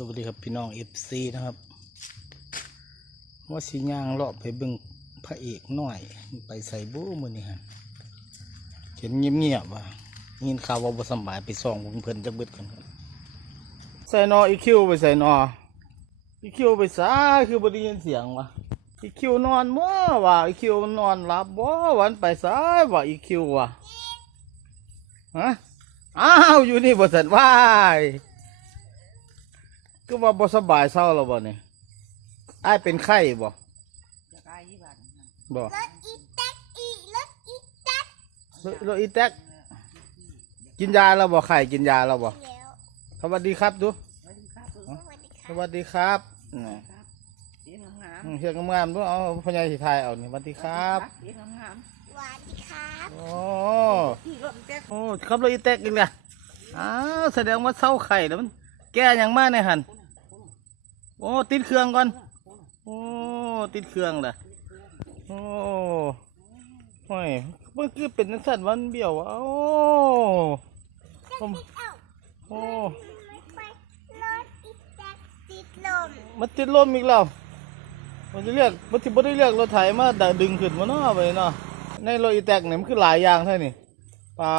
สวัสดีครับพี่น้องเอฟซีนะครับว่าสิย่างเลาะไปเบิ่งพระเอกหน่อย ไปใส่บู้มือนี่ฮะเห็นเงียบๆว่ะยินข่าวว่าบสำบายไปส่องเพิ่นเพิ่นจะเบิดกันครับใส่นออีคิวไปใส่นออีคิวไปซาคือบ่ได้ยินเสียงวะอีคิวนอนมั่วว่ะอีคิวนอนหลับบ่วันไปซ้ายว่ะอีคิวว่ะฮะอ้าวอยู่นี่บสันวาย ก็ว่าบ่สบายเศร้าแล้วบ่เนี่ยอ้ายเป็นไข้บ่จะกายยี่บันบ่รถอีแท็กอีรถอีแท็กโรอีแท็กกินยาแล้วบ่ไข้กินยาแล้วบ่แล้วสวัสดีครับดูสวัสดีครับสวัสดีสค่ะวัสดีครับนี่เสียงงามอืมเฮียงงามๆดูเอาพญายสิทายเอานี่สวัสดีครับเสียงงามสวัสดีครับโอ้ที่รถแก๊กโอ้ครับโรอีแท็กอีกแล้วอ้าวแสดงว่าเศร้าไข้แล้วมัน แก้หยังมาในหัน โอ้ติดเครื่องก่อน โอ้ติดเครื่องล่ะโอ้โอ้ยมันคือเป็นจังซั่นวันเบี้ยวอะโอ้ผมเอ้าโอ้ไม่ไปรถอีแท็กติดลมมันติดลมอีกแล้วมันจะเรียกมันที่บ่ได้เรียกรถไถมาดึงขึ้นมาเนาะไปเนาะในรถอีแตกเนี่ยมันคือหลายอย่างเท่านี่ปลา